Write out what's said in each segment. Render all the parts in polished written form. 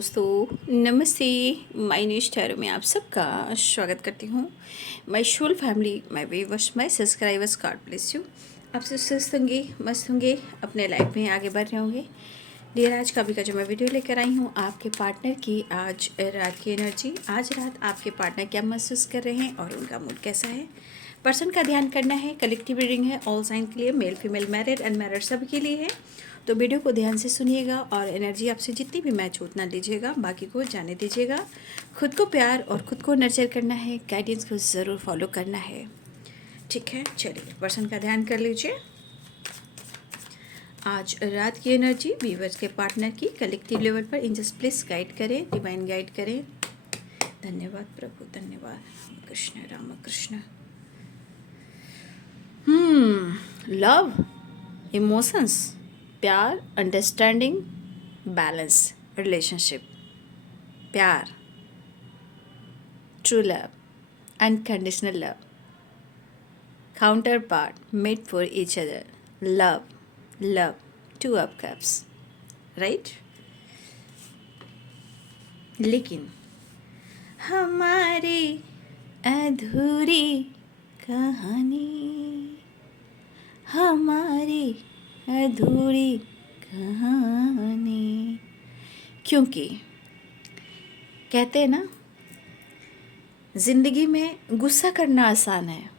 दोस्तों, नमस्ते। My news tarot में आप सबका स्वागत करती हूँ। My soul family, my viewers, my subscribers, God bless you. आप सब स्वस्थ होंगे, मस्त होंगे, अपने लाइफ में आगे बढ़ रहे होंगे। डियर, आज का भी का जो मैं वीडियो लेकर आई हूँ आपके पार्टनर की आज रात की एनर्जी। आज रात आपके पार्टनर क्या महसूस कर रहे हैं और उनका मूड कैसा है, पर्सन का ध्यान करना है। कलेक्टिव रीडिंग है, ऑल साइन के लिए, मेल फीमेल, मैरिड अनमैरिड सब के लिए है। तो वीडियो को ध्यान से सुनिएगा और एनर्जी आपसे जितनी भी मैच उतना लीजिएगा, बाकी को जाने दीजिएगा। खुद को प्यार और खुद को नर्चर करना है, गाइडेंस को ज़रूर फॉलो करना है। ठीक है, चलिए पर्सन का ध्यान कर लीजिए। आज रात की एनर्जी व्यूअर्स के पार्टनर की कलेक्टिव लेवल पर एंजल्स प्लीज गाइड करें, डिवाइन गाइड करें। धन्यवाद प्रभु, धन्यवाद। कृष्ण राम कृष्ण। लव, इमोशंस, प्यार, अंडरस्टैंडिंग, बैलेंस, रिलेशनशिप, प्यार, true love, unconditional love, counter part, made for each other, love, love, two of cups, right. लेकिन हमारी अधूरी कहानी, हमारी अधूरी कहानी, क्योंकि कहते हैं ना, ज़िंदगी में गुस्सा करना आसान है,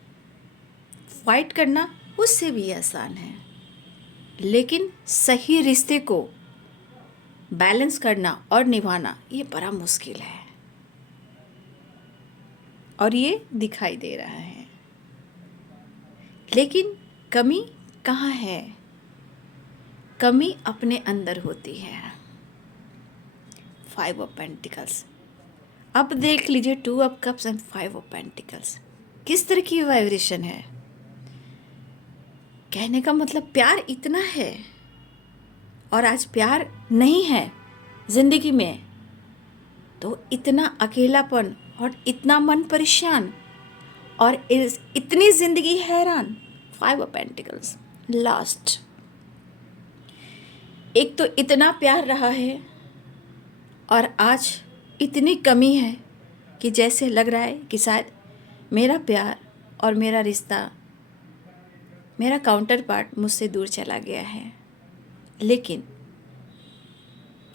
फाइट करना उससे भी आसान है, लेकिन सही रिश्ते को बैलेंस करना और निभाना ये बड़ा मुश्किल है। और ये दिखाई दे रहा है। लेकिन कमी कहाँ है? कमी अपने अंदर होती है। 5 ऑफ पेंटिकल्स। अब देख लीजिए 2 of cups and 5 of pentacles, किस तरह की वाइब्रेशन है। कहने का मतलब प्यार इतना है और आज प्यार नहीं है जिंदगी में, तो इतना अकेलापन और इतना मन परेशान और इतनी जिंदगी हैरान। 5 ऑफ पेंटिकल्स लास्ट। एक तो इतना प्यार रहा है और आज इतनी कमी है कि जैसे लग रहा है कि शायद मेरा प्यार और मेरा रिश्ता, मेरा काउंटर पार्ट मुझसे दूर चला गया है। लेकिन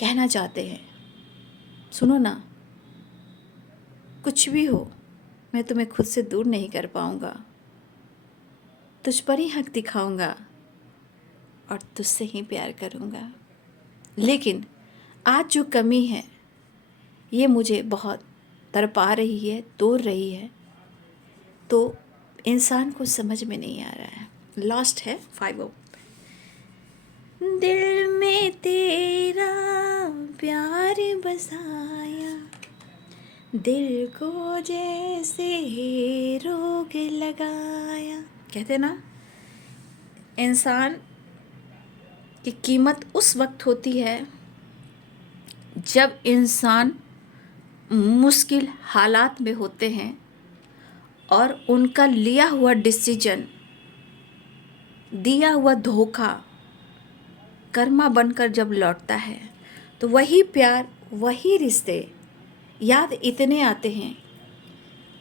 कहना चाहते हैं, सुनो ना, कुछ भी हो मैं तुम्हें खुद से दूर नहीं कर पाऊंगा, तुझ पर ही हक दिखाऊंगा और तुझसे ही प्यार करूंगा। लेकिन आज जो कमी है ये मुझे बहुत तड़पा रही है, तोड़ रही है, तो इंसान को समझ में नहीं आ रहा है। लास्ट है 5 ऑफ। दिल में तेरा प्यार बसाया, दिल को जैसे रोग लगाया। कहते ना, इंसान की कीमत उस वक्त होती है जब इंसान मुश्किल हालात में होते हैं और उनका लिया हुआ डिसीजन, दिया हुआ धोखा कर्मा बनकर जब लौटता है, तो वही प्यार, वही रिश्ते याद इतने आते हैं।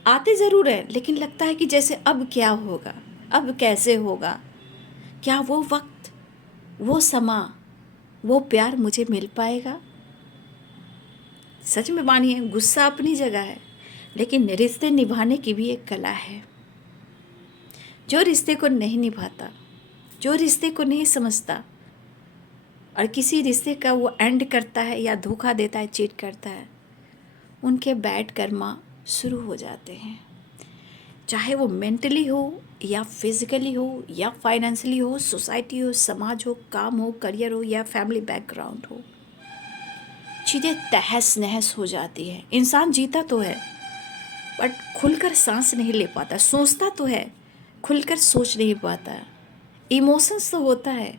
आते ज़रूर है, लेकिन लगता है कि जैसे अब क्या होगा, अब कैसे होगा, क्या वो वक्त, वो समा, वो प्यार मुझे मिल पाएगा। सच में मानिए, गुस्सा अपनी जगह है, लेकिन रिश्ते निभाने की भी एक कला है। जो रिश्ते को नहीं निभाता, जो रिश्ते को नहीं समझता और किसी रिश्ते का वो एंड करता है या धोखा देता है, चीट करता है, उनके बैड कर्मा शुरू हो जाते हैं। चाहे वो मेंटली हो या फिजिकली हो या फाइनेंशियली हो, सोसाइटी हो, समाज हो, काम हो, करियर हो या फैमिली बैकग्राउंड हो, चीज़ें तहस नहस हो जाती है। इंसान जीता तो है बट खुलकर सांस नहीं ले पाता, सोचता तो है, खुलकर सोच नहीं पाता, इमोशंस तो होता है,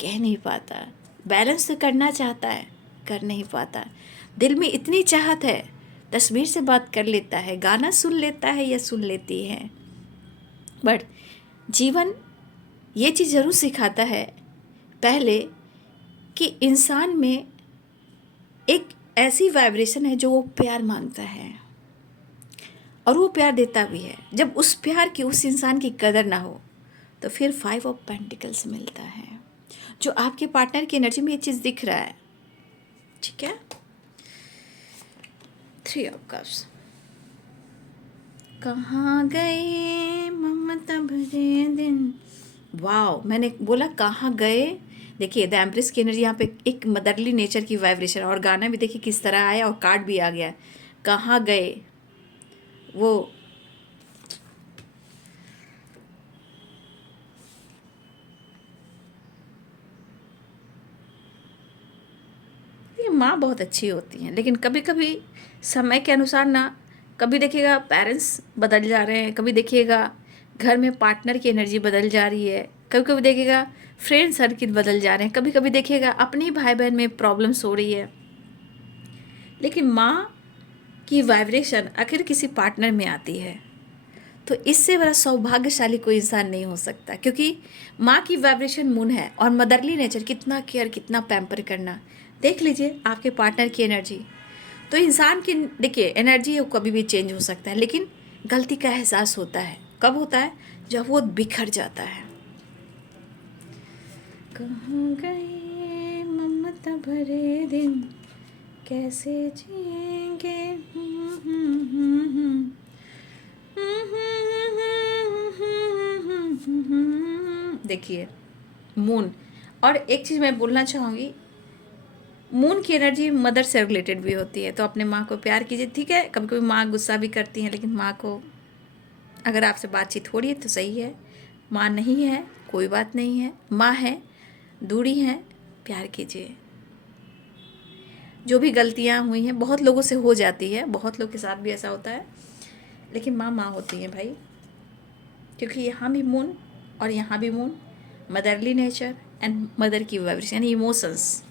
कह नहीं पाता, बैलेंस तो करना चाहता है, कर नहीं पाता। दिल में इतनी चाहत है, तस्वीर से बात कर लेता है, गाना सुन लेता है या सुन लेती है, बट जीवन ये चीज़ ज़रूर सिखाता है पहले कि इंसान में एक ऐसी वाइब्रेशन है जो वो प्यार मांगता है और वो प्यार देता भी है। जब उस प्यार की, उस इंसान की कदर ना हो, तो फिर 5 ऑफ पेंटिकल्स मिलता है। जो आपके पार्टनर की एनर्जी में ये चीज़ दिख रहा है, ठीक है। 3 ऑफ कप्स, कहाँ गए ममता भरे दिन। वाओ, मैंने बोला कहाँ गए। देखिए द एम्प्रेस की एनर्जी यहाँ पे एक मदरली नेचर की वाइब्रेशन, और गाना भी देखिए किस तरह आया और कार्ड भी आ गया। कहाँ गए वो, ये माँ बहुत अच्छी होती हैं, लेकिन कभी कभी समय के अनुसार ना, कभी देखिएगा पेरेंट्स बदल जा रहे हैं, कभी देखिएगा घर में पार्टनर की एनर्जी बदल जा रही है, कभी कभी देखिएगा फ्रेंड सर्किल बदल जा रहे हैं, कभी कभी देखिएगा अपने भाई बहन में प्रॉब्लम्स हो रही है। लेकिन माँ की वाइब्रेशन आखिर किसी पार्टनर में आती है, तो इससे बड़ा सौभाग्यशाली कोई इंसान नहीं हो सकता, क्योंकि माँ की वाइब्रेशन मून है और मदरली नेचर, कितना केयर, कितना पैम्पर करना। देख लीजिए आपके पार्टनर की एनर्जी। तो इंसान की देखिए एनर्जी वो कभी भी चेंज हो सकता है, लेकिन गलती का एहसास होता है कब होता है, जब वो बिखर जाता है। कहाँ गए ममता भरे दिन, कैसे जिएंगे। देखिए मून, और एक चीज़ मैं बोलना चाहूँगी, मून की एनर्जी मदर से रिलेटेड भी होती है। तो अपने माँ को प्यार कीजिए, ठीक है। कभी कभी माँ गुस्सा भी करती हैं, लेकिन माँ को, अगर आपसे बातचीत हो रही है तो सही है, माँ नहीं है कोई बात नहीं है, माँ है, दूरी है, प्यार कीजिए। जो भी गलतियाँ हुई हैं, बहुत लोगों से हो जाती है, बहुत लोग के साथ भी ऐसा होता है, लेकिन माँ माँ होती है भाई, क्योंकि यहाँ भी मून और यहाँ भी moon, motherly nature and mother की वाइब्रेशन, इमोशंस।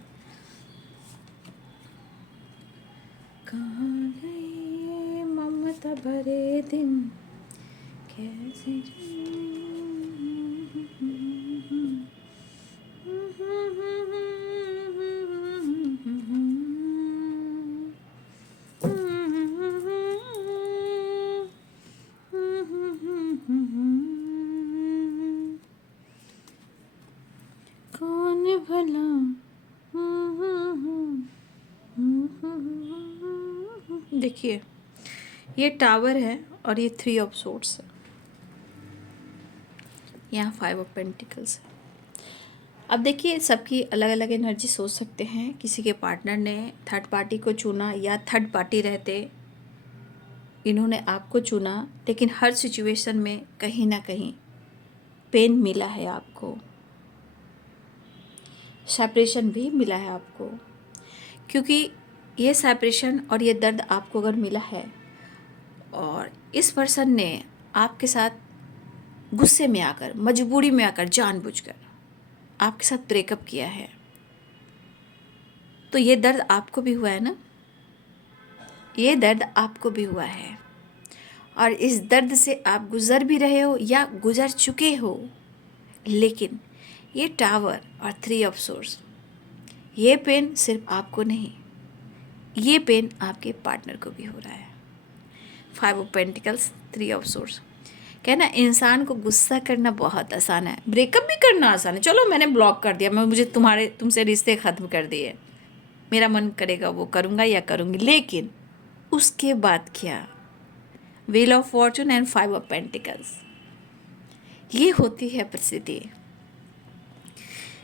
कहाँ गए ममता भरे दिन, कैसे कौन भला। देखिए ये टावर है और ये 3 ऑफ सोर्ड्स है, यहाँ 5 ऑफ पेंटिकल्स है। अब देखिए सबकी अलग अलग एनर्जी सोच सकते हैं। किसी के पार्टनर ने थर्ड पार्टी को चुना, या थर्ड पार्टी रहते इन्होंने आपको चुना, लेकिन हर सिचुएशन में कहीं ना कहीं पेन मिला है आपको, सेपरेशन भी मिला है आपको। क्योंकि ये सेपरेशन और ये दर्द आपको अगर मिला है और इस पर्सन ने आपके साथ गुस्से में आकर, मजबूरी में आकर, जानबूझकर आपके साथ ब्रेकअप किया है, तो ये दर्द आपको भी हुआ है ना, ये दर्द आपको भी हुआ है। और इस दर्द से आप गुजर भी रहे हो या गुजर चुके हो, लेकिन ये टावर और 3 ऑफ सोर्स, ये पेन सिर्फ आपको नहीं, ये पेन आपके पार्टनर को भी हो रहा है। 5 ऑफ पेंटिकल्स, 3 ऑफ सोर्स। कहना इंसान को गुस्सा करना बहुत आसान है, ब्रेकअप भी करना आसान है। चलो मैंने ब्लॉक कर दिया, मैं मुझे तुमसे रिश्ते ख़त्म कर दिए, मेरा मन करेगा वो करूँगा या करूँगी, लेकिन उसके बाद क्या। Wheel of Fortune and 5 of pentacles, ये होती है परिस्थिति।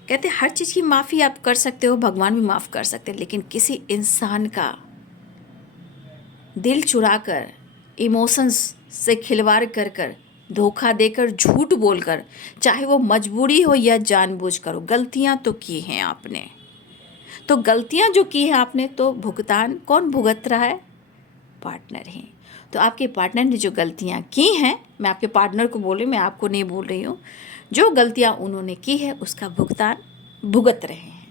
कहते हर चीज़ की माफ़ी आप कर सकते हो, भगवान भी माफ़ कर सकते हैं, लेकिन किसी इंसान का दिल चुराकर, इमोशंस से खिलवाड़ कर कर, धोखा देकर, झूठ बोलकर, चाहे वो मजबूरी हो या जानबूझकर हो, गलतियां तो की हैं आपने। तो गलतियां जो की हैं आपने, तो भुगतान कौन भुगत रहा है, पार्टनर ही। तो आपके पार्टनर ने जो गलतियां की हैं, मैं आपके पार्टनर को बोल रही हूँ, मैं आपको नहीं बोल रही हूँ, जो गलतियां उन्होंने की है उसका भुगतान भुगत रहे हैं।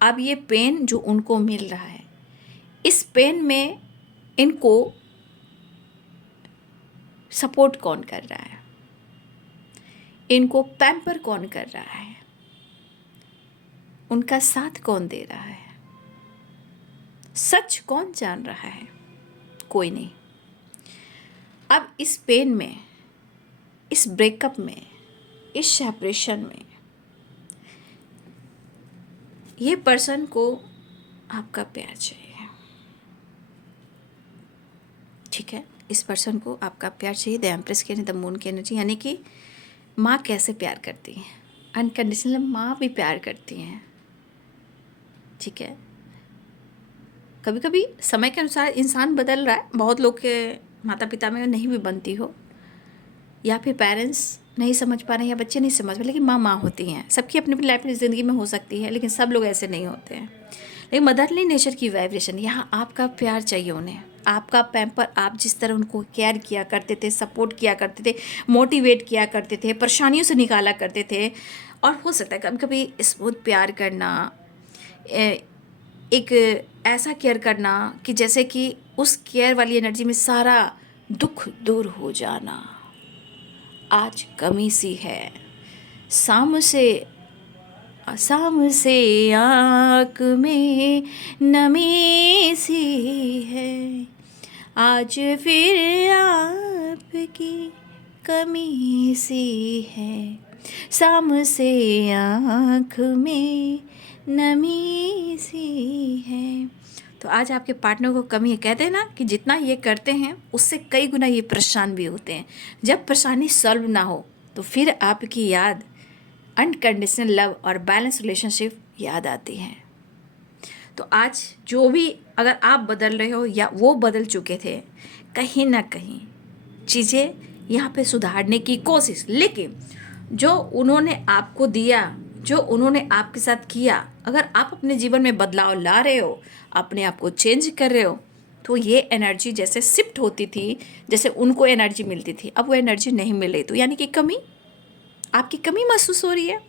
अब ये पेन जो उनको मिल रहा है, इस पेन में इनको सपोर्ट कौन कर रहा है, इनको पैम्पर कौन कर रहा है, उनका साथ कौन दे रहा है? सच कौन जान रहा है? कोई नहीं। अब इस पेन में, इस ब्रेकअप में, इस सेपरेशन में ये पर्सन को आपका प्यार चाहिए। ठीक है, इस पर्सन को आपका प्यार चाहिए। द एम्प्रेस की द मून की एनर्जी, यानी कि माँ कैसे प्यार करती है, अनकंडीशनल माँ भी प्यार करती हैं। ठीक है, कभी कभी समय के अनुसार इंसान बदल रहा है, बहुत लोग के माता पिता में नहीं भी बनती हो, या फिर पेरेंट्स नहीं समझ पा रहे हैं, या बच्चे नहीं समझ पा रहे, लेकिन माँ माँ होती हैं। सबकी अपनी अपनी लाइफ में ज़िंदगी में हो सकती है, लेकिन सब लोग ऐसे नहीं होते हैं। लेकिन मदरली नेचर की वाइब्रेशन, यहाँ आपका प्यार चाहिए उन्हें, आपका पैम्पर, आप जिस तरह उनको केयर किया करते थे, सपोर्ट किया करते थे, मोटिवेट किया करते थे, परेशानियों से निकाला करते थे। और हो सकता है कभी कभी स्मूथ प्यार करना, एक ऐसा केयर करना कि जैसे कि उस केयर वाली एनर्जी में सारा दुख दूर हो जाना आज कमी सी है। शाम से आँख में नमी सी है, आज फिर आपकी कमी सी है। शाम से आँख में नमी सी है। तो आज आपके पार्टनर को कमी है। कहते हैं ना कि जितना ये करते हैं उससे कई गुना ये परेशान भी होते हैं। जब परेशानी सॉल्व ना हो तो फिर आपकी याद अनकंडीशनल लव और बैलेंस रिलेशनशिप याद आती है। तो आज जो भी अगर आप बदल रहे हो या वो बदल चुके थे, कहीं ना कहीं चीज़ें यहाँ पे सुधारने की कोशिश, लेकिन जो उन्होंने आपको दिया, जो उन्होंने आपके साथ किया, अगर आप अपने जीवन में बदलाव ला रहे हो, अपने आप को चेंज कर रहे हो, तो ये एनर्जी जैसे शिफ्ट होती थी, जैसे उनको एनर्जी मिलती थी, अब वो एनर्जी नहीं मिल रही, तो यानी कि कमी, आपकी कमी महसूस हो रही है।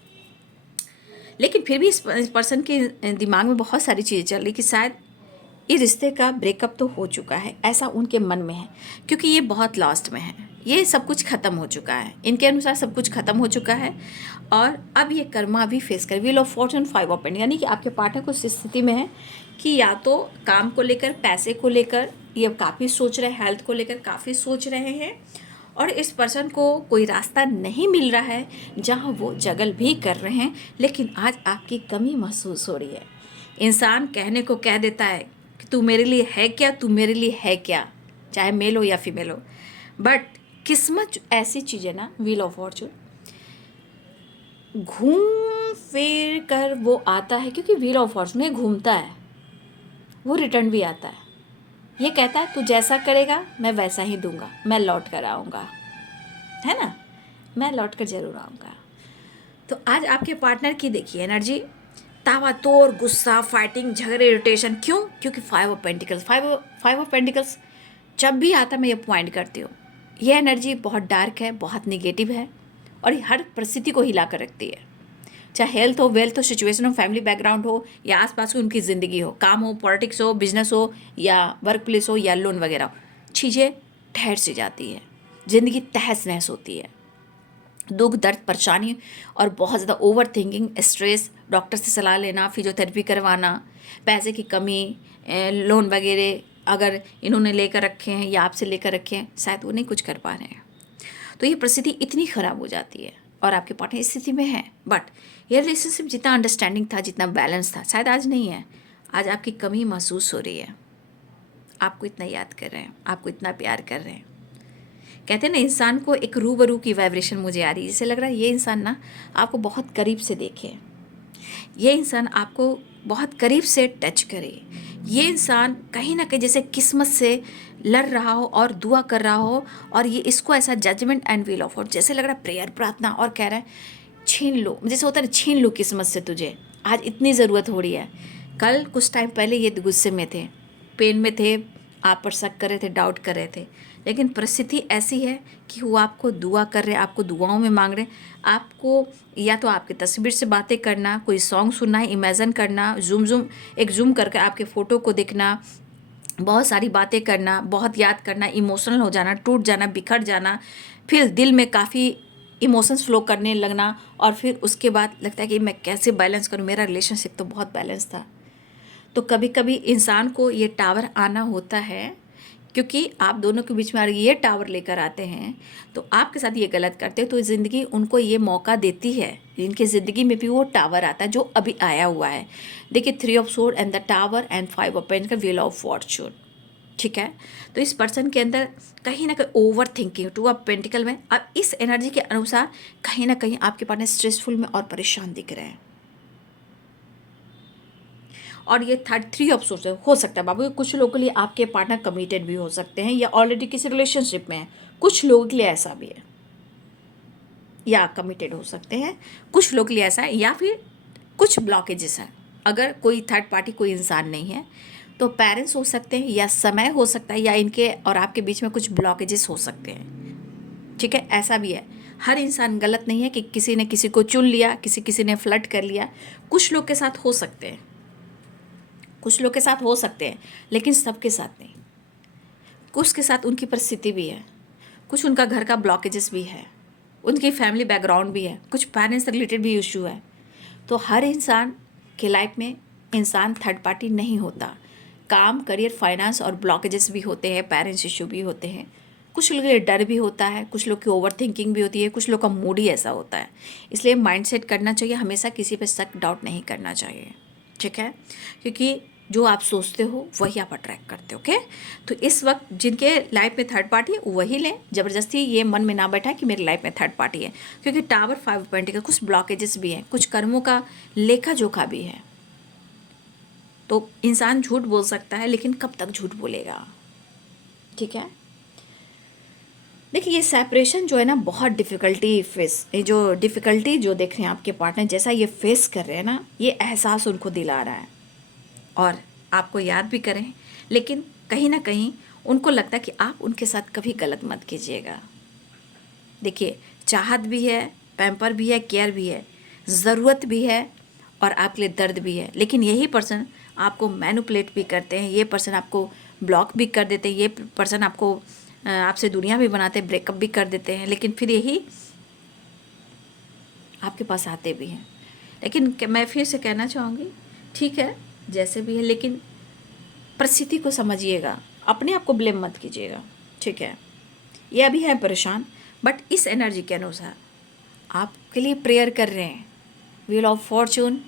लेकिन फिर भी इस पर्सन के दिमाग में बहुत सारी चीज़ें चल रही कि शायद इस रिश्ते का ब्रेकअप तो हो चुका है, ऐसा उनके मन में है, क्योंकि ये बहुत लास्ट में है, ये सब कुछ ख़त्म हो चुका है, इनके अनुसार सब कुछ ख़त्म हो चुका है। और अब ये कर्मा भी फेस कर, wheel of Fortune, 5 of pentacles, यानी कि आपके पार्टनर को इस स्थिति में है कि या तो काम को लेकर, पैसे को लेकर ये काफ़ी सोच रहे हैं, हेल्थ को लेकर काफ़ी सोच रहे हैं, और इस पर्सन को कोई रास्ता नहीं मिल रहा है जहाँ वो जगल भी कर रहे हैं। लेकिन आज आपकी कमी महसूस हो रही है। इंसान कहने को कह देता है कि तू मेरे लिए है क्या, तू मेरे लिए है क्या, चाहे मेल हो या फीमेल हो, बट किस्मत ऐसी चीज़ है ना, व्हील ऑफ फॉर्चून, घूम फिर कर वो आता है, क्योंकि व्हील ऑफ फॉर्चून में घूमता है, वो रिटर्न भी आता है। ये कहता है तू जैसा करेगा मैं वैसा ही दूंगा, मैं लौट कर आऊँगा, है ना, मैं लौट कर जरूर आऊँगा। तो आज आपके पार्टनर की देखिए एनर्जी, ताबड़तोड़ गुस्सा, फाइटिंग, झगड़े, इरिटेशन। क्यों? क्योंकि 5 ऑफ पेंटिकल्स, 5 ऑफ पेंटिकल्स जब भी आता मैं ये पॉइंट करती हूँ, ये एनर्जी बहुत डार्क है, बहुत निगेटिव है, और ये हर परिस्थिति को हिला कर रखती है, चाहे हेल्थ हो, वेल्थ हो, सिचुएशन हो, फैमिली बैकग्राउंड हो, या आसपास की उनकी ज़िंदगी हो, काम हो, पॉलिटिक्स हो, बिजनेस हो, या वर्क प्लेस हो, या लोन वगैरह हो, चीज़ें ठहर सी जाती है, ज़िंदगी तहस नहस होती है, दुख, दर्द, परेशानी, और बहुत ज़्यादा ओवर थिंकिंग, स्ट्रेस, डॉक्टर से सलाह लेना, फिजियोथेरेपी करवाना, पैसे की कमी, लोन वगैरह अगर इन्होंने लेकर रखे हैं या आपसे लेकर रखे हैं, शायद वो नहीं कुछ कर पा रहे हैं, तो ये परिस्थिति इतनी ख़राब हो जाती है और आपके पार्टनर इस स्थिति में है। बट ये रिलेशनशिप जितना अंडरस्टैंडिंग था, जितना बैलेंस था, शायद आज नहीं है। आज आपकी कमी महसूस हो रही है, आपको इतना याद कर रहे हैं, आपको इतना प्यार कर रहे हैं। कहते हैं ना, इंसान को एक रूबरू की वाइब्रेशन मुझे आ रही है, जिससे लग रहा है ये इंसान ना आपको बहुत करीब से देखे, ये इंसान आपको बहुत करीब से टच करे, ये इंसान कहीं ना कहीं जैसे किस्मत से लड़ रहा हो और दुआ कर रहा हो, और ये इसको ऐसा जजमेंट एंड व्हील ऑफ, और जैसे लग रहा है प्रेयर, प्रार्थना, और कह रहा है छीन लो, जैसे होता है ना, छीन लो किस्मत से, तुझे आज इतनी ज़रूरत हो रही है। कल कुछ टाइम पहले ये गुस्से में थे, पेन में थे, आप पर शक कर रहे थे, डाउट कर रहे थे, लेकिन परिस्थिति ऐसी है कि वो आपको दुआ कर रहे हैं, आपको दुआओं में मांग रहे हैं। आपको या तो आपकी तस्वीर से बातें करना, कोई सॉन्ग सुनना है, इमेजिन करना, जूम करके आपके फ़ोटो को देखना, बहुत सारी बातें करना, बहुत याद करना, इमोशनल हो जाना, टूट जाना, बिखर जाना, फिर दिल में काफ़ी इमोशंस फ्लो करने लगना, और फिर उसके बाद लगता है कि मैं कैसे बैलेंस करूं, मेरा रिलेशनशिप तो बहुत बैलेंस था। तो कभी कभी इंसान को ये टावर आना होता है, क्योंकि आप दोनों के बीच में अगर ये टावर लेकर आते हैं तो आपके साथ ये गलत करते हैं, तो ज़िंदगी उनको ये मौका देती है, इनके ज़िंदगी में भी वो टावर आता है जो अभी आया हुआ है। देखिए, 3 of sword and the tower and 5 of pentacle, wheel of Fortune. ठीक है, तो इस पर्सन के अंदर कहीं ना कहीं ओवर थिंकिंग, 2 ऑफ पेंटिकल में अब इस एनर्जी के अनुसार कहीं ना कहीं आपके पार्टनर स्ट्रेसफुल में और परेशान दिख रहे हैं। और ये 3 ऑफ सोर्स हो सकता है बाबू, कुछ लोगों के लिए आपके पार्टनर कमिटेड भी हो सकते हैं या ऑलरेडी किसी रिलेशनशिप में है, कुछ लोगों के लिए ऐसा भी है, या कमिटेड हो सकते हैं, कुछ लोगों के लिए ऐसा है, या फिर कुछ ब्लॉकेजेस हैं। अगर कोई थर्ड पार्टी कोई इंसान नहीं है तो पेरेंट्स हो सकते हैं, या समय हो सकता है, या इनके और आपके बीच में कुछ ब्लॉकेजेस हो सकते हैं। ठीक है, ऐसा भी है। हर इंसान गलत नहीं है कि किसी ने किसी को चुन लिया, किसी ने फ्लर्ट कर लिया। कुछ लोग के साथ हो सकते हैं, कुछ लोग के साथ हो सकते हैं, लेकिन सबके साथ नहीं। कुछ के साथ उनकी परिस्थिति भी है, कुछ उनका घर का ब्लॉकेजेस भी है, उनकी फैमिली बैकग्राउंड भी है, कुछ पेरेंट्स से रिलेटेड भी इशू है। तो हर इंसान के लाइफ में इंसान थर्ड पार्टी नहीं होता। काम, करियर, फाइनेंस और ब्लॉकेजेस भी होते हैं, पेरेंट्स इशू भी होते हैं, कुछ लोगों के डर भी होता है, कुछ लोग की ओवर थिंकिंग भी होती है, कुछ लोग का मूड ही ऐसा होता है। इसलिए माइंडसेट करना चाहिए, हमेशा किसी पे शक डाउट नहीं करना चाहिए। ठीक है, क्योंकि जो आप सोचते हो वही आप अट्रैक्ट करते हो। ओके, तो इस वक्त जिनके लाइफ में थर्ड पार्टी है वही लें, ज़बरदस्ती ये मन में ना बैठा कि मेरी लाइफ में थर्ड पार्टी है, क्योंकि टावर 5 पॉइंट का कुछ ब्लॉकेजेस भी हैं, कुछ कर्मों का लेखा जोखा भी है। तो इंसान झूठ बोल सकता है, लेकिन कब तक झूठ बोलेगा। ठीक है, देखिए ये सेपरेशन जो है ना, बहुत डिफ़िकल्टी फेस, ये जो डिफ़िकल्टी जो देख रहे हैं आपके पार्टनर जैसा ये फेस कर रहे हैं ना, ये एहसास उनको दिला रहा है और आपको याद भी करें, लेकिन कहीं ना कहीं उनको लगता है कि आप उनके साथ कभी गलत मत कीजिएगा। देखिए, चाहत भी है, पैम्पर भी है, केयर भी है, ज़रूरत भी है और आपके लिए दर्द भी है, लेकिन यही पर्सन आपको मैनिपुलेट भी करते हैं, ये पर्सन आपको ब्लॉक भी कर देते हैं, ये पर्सन आपको आपसे दुनिया भी बनाते हैं, ब्रेकअप भी कर देते हैं, लेकिन फिर यही आपके पास आते भी हैं। लेकिन मैं फिर से कहना चाहूँगी, ठीक है जैसे भी है, लेकिन परिस्थिति को समझिएगा, अपने आप को ब्लेम मत कीजिएगा। ठीक है, ये अभी है परेशान, बट इस एनर्जी के अनुसार आपके लिए प्रेयर कर रहे हैं। Wheel of fortune,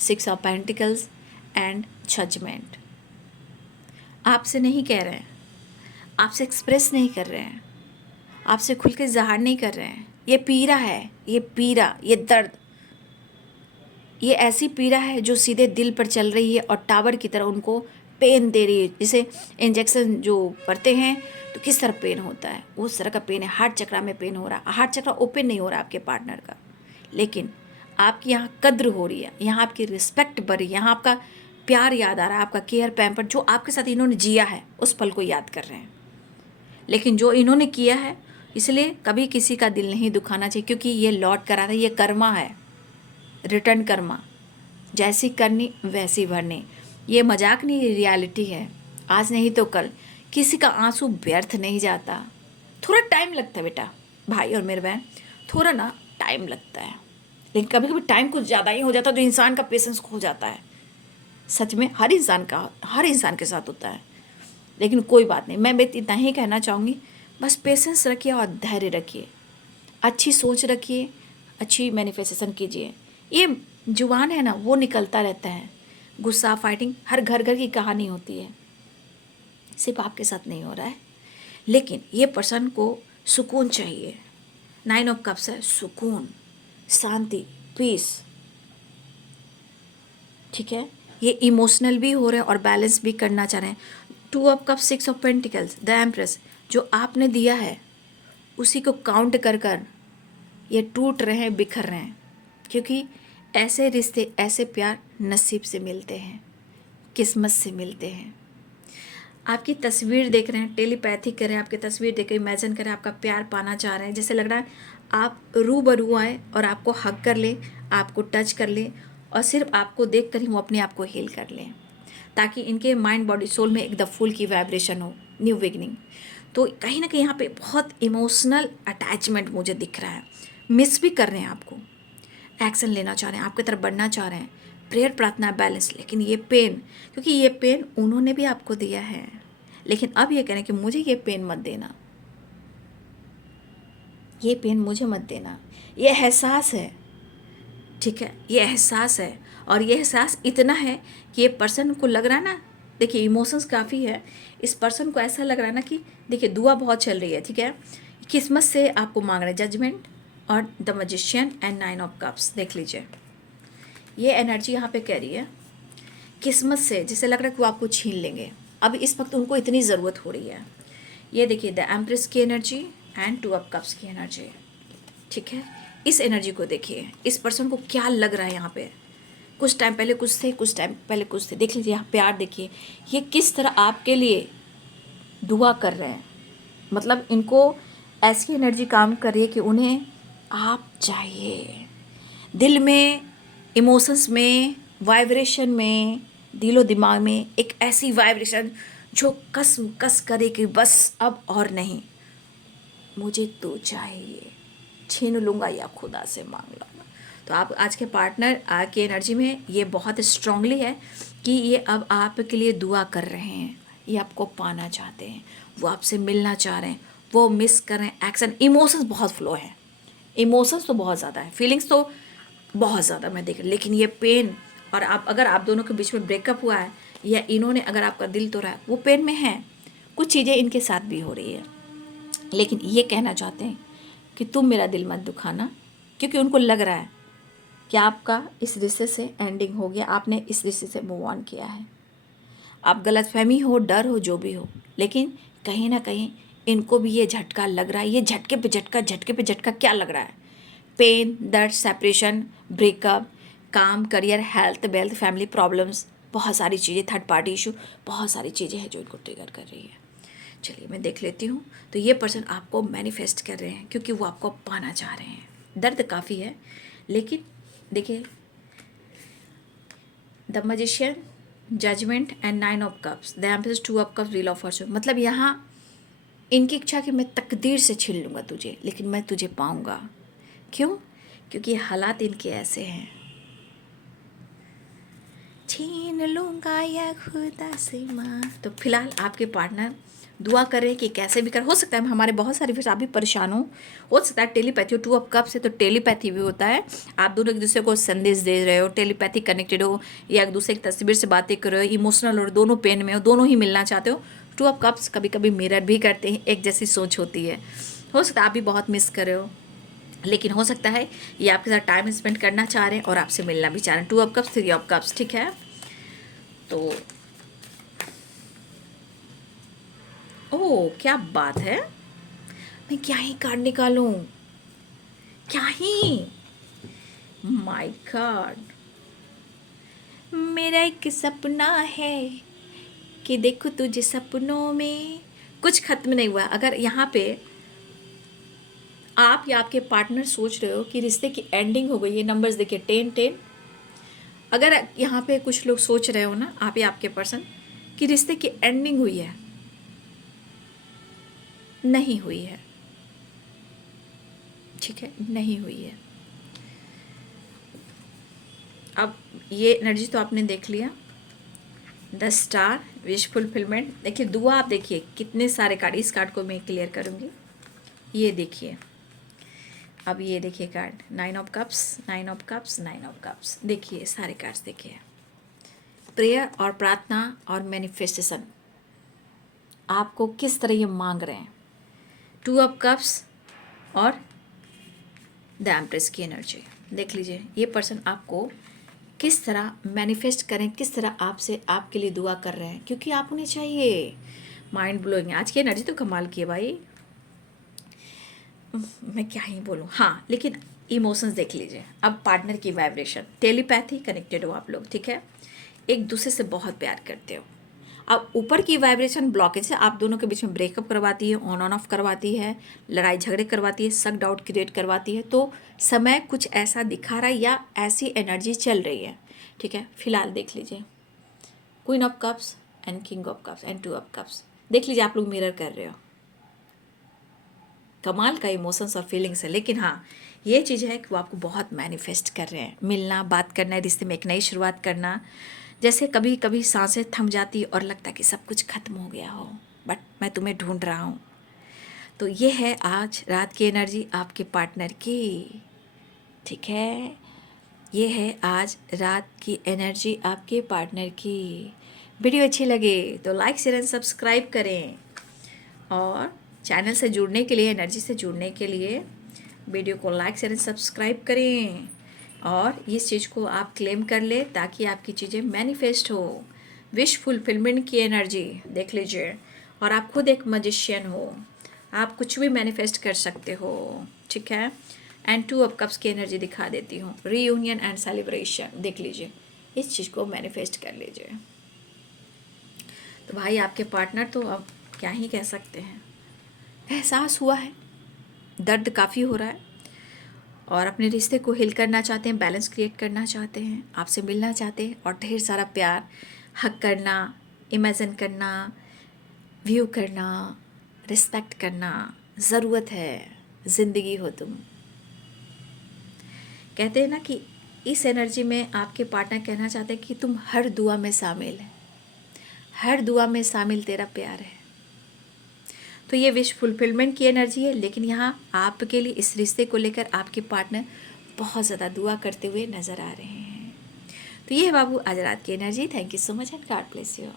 6 of pentacles and judgement. आपसे नहीं कह रहे हैं, आपसे एक्सप्रेस नहीं कर रहे हैं, आपसे खुल के ज़ाहिर नहीं कर रहे हैं। ये पीड़ा है, ये पीड़ा, ये दर्द, ये ऐसी पीड़ा है जो सीधे दिल पर चल रही है और टावर की तरह उनको पेन दे रही है। जैसे इंजेक्शन जो पड़ते हैं तो किस तरह पेन होता है, उस तरह का पेन है। हार्ट चक्रा में पेन हो रहा है, हार्ट चक्रा ओपन नहीं हो रहा आपके पार्टनर का, लेकिन आपकी यहाँ कद्र हो रही है, यहाँ आपकी रिस्पेक्ट बढ़ रही है, यहाँ आपका प्यार याद आ रहा है, आपका केयर पैम्पर जो आपके साथ इन्होंने जिया है उस पल को याद कर रहे हैं। लेकिन जो इन्होंने किया है, इसलिए कभी किसी का दिल नहीं दुखाना चाहिए, क्योंकि ये लौट कर आ रहा है, ये कर्मा है, रिटर्न कर्मा, जैसी करनी वैसी भरनी। ये मजाक नहीं, ये रियलिटी है। आज नहीं तो कल किसी का आंसू व्यर्थ नहीं जाता। थोड़ा टाइम लगता है बेटा, भाई और मेरे बहन, थोड़ा ना टाइम लगता है, लेकिन कभी कभी टाइम कुछ ज़्यादा ही हो जाता है तो इंसान का पेशेंस खो जाता है। सच में हर इंसान के साथ होता है, लेकिन कोई बात नहीं, मैं इतना ही कहना चाहूँगी, बस पेशेंस रखिए और धैर्य रखिए, अच्छी सोच रखिए, अच्छी मैनिफेस्टेशन कीजिए। ये जुबान है ना, वो निकलता रहता है। गुस्सा, फाइटिंग हर घर घर की कहानी होती है, सिर्फ आपके साथ नहीं हो रहा है। लेकिन ये पर्सन को सुकून चाहिए। 9 ऑफ कप्स है, सुकून, शांति, पीस। ठीक है, ये इमोशनल भी हो रहे हैं और बैलेंस भी करना चाह रहे हैं। 2 of cups, 6 of pentacles, the empress, जो आपने दिया है उसी को काउंट कर कर ये टूट रहे हैं, बिखर रहे हैं, क्योंकि ऐसे रिश्ते, ऐसे प्यार नसीब से मिलते हैं, किस्मत से मिलते हैं। आपकी तस्वीर देख रहे हैं, टेलीपैथी कर रहे हैं, आपकी तस्वीर देख कर इमेजिन करें आपका प्यार पाना चाह रहे हैं, जैसे लग रहा है आप रूबरू आए और आपको हग कर ले, आपको टच कर ले और सिर्फ आपको देख कर ही वो अपने आप को हील कर लें, ताकि इनके माइंड, बॉडी, सोल में एक द फुल की वाइब्रेशन हो, न्यू बिगनिंग। तो कहीं ना कहीं यहाँ पे बहुत इमोशनल अटैचमेंट मुझे दिख रहा है, मिस भी कर रहे हैं आपको, एक्शन लेना चाह रहे हैं, आपकी तरफ बढ़ना चाह रहे हैं, प्रेयर प्रार्थना बैलेंस, लेकिन ये पेन, क्योंकि ये पेन उन्होंने भी आपको दिया है, लेकिन अब ये कह रहे हैं कि मुझे ये पेन मत देना, ये पेन मुझे मत देना। ये एहसास है, ठीक है, ये एहसास है, और ये एहसास इतना है कि ये पर्सन को लग रहा है ना, देखिए इमोशंस काफ़ी है, इस पर्सन को ऐसा लग रहा है ना कि देखिए दुआ बहुत चल रही है, ठीक है, किस्मत से आपको मांग रहे हैं जजमेंट और the magician and 9 of cups. देख लीजिए ये एनर्जी यहाँ पे कह रही है किस्मत से, जैसे लग रहा है कि वो आपको छीन लेंगे, अब इस वक्त उनको इतनी ज़रूरत हो रही है। ये देखिए द एम्प्रेस की एनर्जी एंड 2 ऑफ कप्स की एनर्जी, ठीक है, इस एनर्जी को देखिए, इस पर्सन को क्या लग रहा है यहाँ पे, कुछ टाइम पहले कुछ थे, कुछ टाइम पहले कुछ थे, देख लीजिए यहाँ प्यार देखिए, ये किस तरह आपके लिए दुआ कर रहे हैं, मतलब इनको ऐसी एनर्जी काम कर रही है कि उन्हें आप चाहिए, दिल में, इमोशंस में, वाइब्रेशन में, दिलो दिमाग में एक ऐसी वाइब्रेशन जो कस कस करे कि बस अब और नहीं, मुझे तो चाहिए, छीन लूँगा या खुदा से मांग लूँगा। तो आप आज के पार्टनर की एनर्जी में ये बहुत स्ट्रांगली है कि ये अब आपके लिए दुआ कर रहे हैं, ये आपको पाना चाहते हैं, वो आपसे मिलना चाह रहे हैं, वो मिस कर रहे हैं, एक्शन, इमोशंस बहुत फ्लो है, इमोशंस तो बहुत ज़्यादा है, फीलिंग्स तो बहुत ज़्यादा मैं देख रही, लेकिन ये पेन, और आप अगर आप दोनों के बीच में ब्रेकअप हुआ है या इन्होंने अगर आपका दिल तोड़ा है, वो पेन में है, कुछ चीज़ें इनके साथ भी हो रही है, लेकिन ये कहना चाहते हैं कि तुम मेरा दिल मत दुखाना, क्योंकि उनको लग रहा है कि आपका इस रिश्ते से एंडिंग हो गया, आपने इस रिश्ते से मूव ऑन किया है, आप गलतफहमी हो, डर हो, जो भी हो, लेकिन कहीं ना कहीं इनको भी ये झटका लग रहा है, ये झटके पे झटका, झटके पे झटका क्या लग रहा है, पेन, दर्द, सेपरेशन, ब्रेकअप, काम, career, health, wealth, family problems, बहुत सारी चीज़ें, थर्ड पार्टी इशू, बहुत सारी चीज़ें हैं जो इनको ट्रिगर कर रही है। चलिए मैं देख लेती हूँ। तो ये पर्सन आपको मैनिफेस्ट कर रहे हैं क्योंकि वो आपको पाना चाह रहे हैं, दर्द काफ़ी है, लेकिन देखिए the magician, judgement and 9 of cups, the empress, 2 of cups, wheel of fortune, मतलब यहाँ इनकी इच्छा कि मैं तकदीर से छीन लूँगा तुझे, लेकिन मैं तुझे पाऊँगा, क्यों, क्योंकि हालात इनके ऐसे हैं, छीन लूँगा या खुदा से माँ। तो फिलहाल आपके पार्टनर दुआ करें कि कैसे भी कर, हो सकता है हमारे बहुत सारे फिर आप भी परेशान हो सकता है टेलीपैथी हो, 2 ऑफ कप्स से तो टेलीपैथी भी होता है, आप दोनों एक दूसरे को संदेश दे रहे हो, टेलीपैथी कनेक्टेड हो, या एक दूसरे की तस्वीर से बातें कर रहे हो, इमोशनल हो, दोनों पेन में हो, दोनों ही मिलना चाहते हो। 2 ऑफ कप्स कभी कभी मिरर भी करते हैं, एक जैसी सोच होती है, हो सकता है आप भी बहुत मिस कर रहे हो, लेकिन हो सकता है ये आपके साथ टाइम स्पेंड करना चाह रहे हैं और आपसे मिलना भी चाह रहे हैं। 2 ऑफ कप्स, 3 ऑफ कप्स, ठीक है। तो ओह क्या बात है, मैं क्या ही कार्ड निकालूं, क्या ही, माय गॉड, मेरा एक सपना है कि देखो तुझे सपनों में, कुछ खत्म नहीं हुआ। अगर यहाँ पे आप या आपके पार्टनर सोच रहे हो कि रिश्ते की एंडिंग हो गई, ये नंबर्स देखिए 10 10, अगर यहाँ पे कुछ लोग सोच रहे हो ना, आप या आपके पर्सन, कि रिश्ते की एंडिंग हुई है, नहीं हुई है, ठीक है, नहीं हुई है। अब ये एनर्जी तो आपने देख लिया, द स्टार, विश फुलफिलमेंट, देखिए दुआ, आप देखिए कितने सारे कार्ड, इस कार्ड को मैं क्लियर करूँगी, ये देखिए, अब ये देखिए card 9 of cups, 9 of cups, 9 of cups, देखिए सारे कार्ड्स देखिए, प्रेयर और प्रार्थना और मैनिफेस्टेशन आपको किस तरह ये मांग रहे हैं, 2 ऑफ कप्स और द एम्प्रेस की एनर्जी, देख लीजिए ये पर्सन आपको किस तरह मैनिफेस्ट करें, किस तरह आपसे, आपके लिए दुआ कर रहे हैं, क्योंकि आप उन्हें चाहिए, माइंड ब्लोइंग, आज की एनर्जी तो कमाल की है भाई, मैं क्या ही बोलूँ। हाँ लेकिन इमोशंस देख लीजिए, अब पार्टनर की वाइब्रेशन, टेलीपैथी कनेक्टेड हो आप लोग, ठीक है, एक दूसरे से बहुत प्यार करते हो, अब ऊपर की वाइब्रेशन ब्लॉकेज है, आप दोनों के बीच में ब्रेकअप करवाती है, ऑन ऑफ करवाती है, लड़ाई झगड़े करवाती है, सक डाउट क्रिएट करवाती है, तो समय कुछ ऐसा दिखा रहा है या ऐसी एनर्जी चल रही है, ठीक है। फिलहाल देख लीजिए queen of cups and king of cups and 2 of cups, देख लीजिए आप लोग मिरर कर रहे हो, कमाल का इमोशंस और फीलिंग्स है, लेकिन हाँ ये चीज़ है कि वो आपको बहुत मैनिफेस्ट कर रहे हैं। मिलना, बात करना, रिश्ते में एक नई शुरुआत करना। जैसे कभी कभी सांसें थम जाती और लगता कि सब कुछ खत्म हो गया हो, बट मैं तुम्हें ढूंढ रहा हूँ। तो ये है आज रात की एनर्जी आपके पार्टनर की। ठीक है, ये है आज रात की एनर्जी आपके पार्टनर की। वीडियो अच्छी लगे तो लाइक शेयर एंड सब्सक्राइब करें, और चैनल से जुड़ने के लिए, एनर्जी से जुड़ने के लिए वीडियो को लाइक शेयर एंड सब्सक्राइब करें, और इस चीज़ को आप क्लेम कर ले ताकि आपकी चीज़ें मैनिफेस्ट हो। विश फुलफिलमेंट की एनर्जी देख लीजिए, और आप खुद एक मैजिशियन हो, आप कुछ भी मैनिफेस्ट कर सकते हो। ठीक है, एंड 2 ऑफ कप्स की एनर्जी दिखा देती हूँ। रीयूनियन एंड सेलिब्रेशन देख लीजिए, इस चीज़ को मैनिफेस्ट कर लीजिए। तो भाई आपके पार्टनर तो अब क्या ही कह सकते हैं, एहसास हुआ है, दर्द काफ़ी हो रहा है, और अपने रिश्ते को हिल करना चाहते हैं, बैलेंस क्रिएट करना चाहते हैं, आपसे मिलना चाहते हैं, और ढेर सारा प्यार, हक करना, इमेजिन करना, व्यू करना, रिस्पेक्ट करना ज़रूरत है। ज़िंदगी हो तुम। कहते हैं ना कि इस एनर्जी में आपके पार्टनर कहना चाहते हैं कि तुम हर दुआ में शामिल है, हर दुआ में शामिल तेरा प्यार है। तो ये विश फुलफिलमेंट की एनर्जी है, लेकिन यहाँ आपके लिए इस रिश्ते को लेकर आपके पार्टनर बहुत ज़्यादा दुआ करते हुए नज़र आ रहे हैं। तो ये है बाबू आज रात की energy. Thank you so much and God bless you.